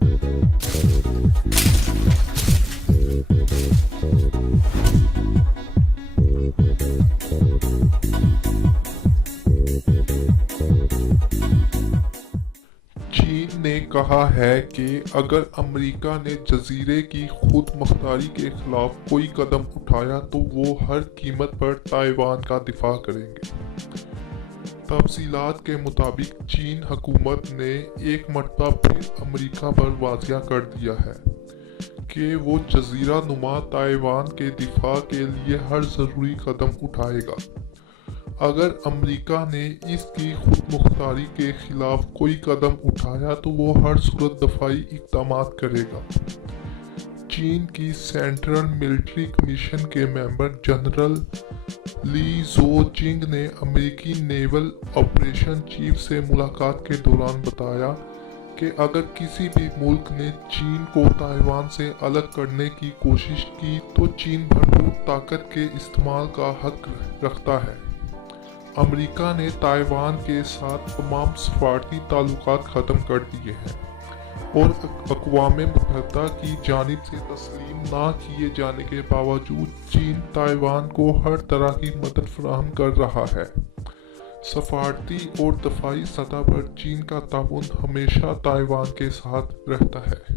چین نے کہا ہے کہ اگر امریکہ نے جزیرے کی خود مختاری کے خلاف کوئی قدم اٹھایا تو وہ ہر قیمت پر تائیوان کا دفاع کریں گے۔ تفصیلات کے مطابق چین حکومت نے ایک مرتبہ پھر امریکہ پر واضح کر دیا ہے کہ وہ جزیرہ نما تائیوان کے دفاع کے لیے ہر ضروری قدم اٹھائے گا۔ اگر امریکہ نے اس کی خود مختاری کے خلاف کوئی قدم اٹھایا تو وہ ہر صورت دفاعی اقدامات کرے گا۔ چین کی سینٹرل ملٹری کمیشن کے ممبر جنرل لی زو چنگ نے امریکی نیول آپریشن چیف سے ملاقات کے دوران بتایا کہ اگر کسی بھی ملک نے چین کو تائیوان سے الگ کرنے کی کوشش کی تو چین بھرپور طاقت کے استعمال کا حق رکھتا ہے۔ امریکہ نے تائیوان کے ساتھ تمام سفارتی تعلقات ختم کر دیے ہیں اور اقوام متحدہ کی جانب سے تسلیم نہ کیے جانے کے باوجود چین تائیوان کو ہر طرح کی مدد فراہم کر رہا ہے۔ سفارتی اور دفاعی سطح پر چین کا تعاون ہمیشہ تائیوان کے ساتھ رہتا ہے۔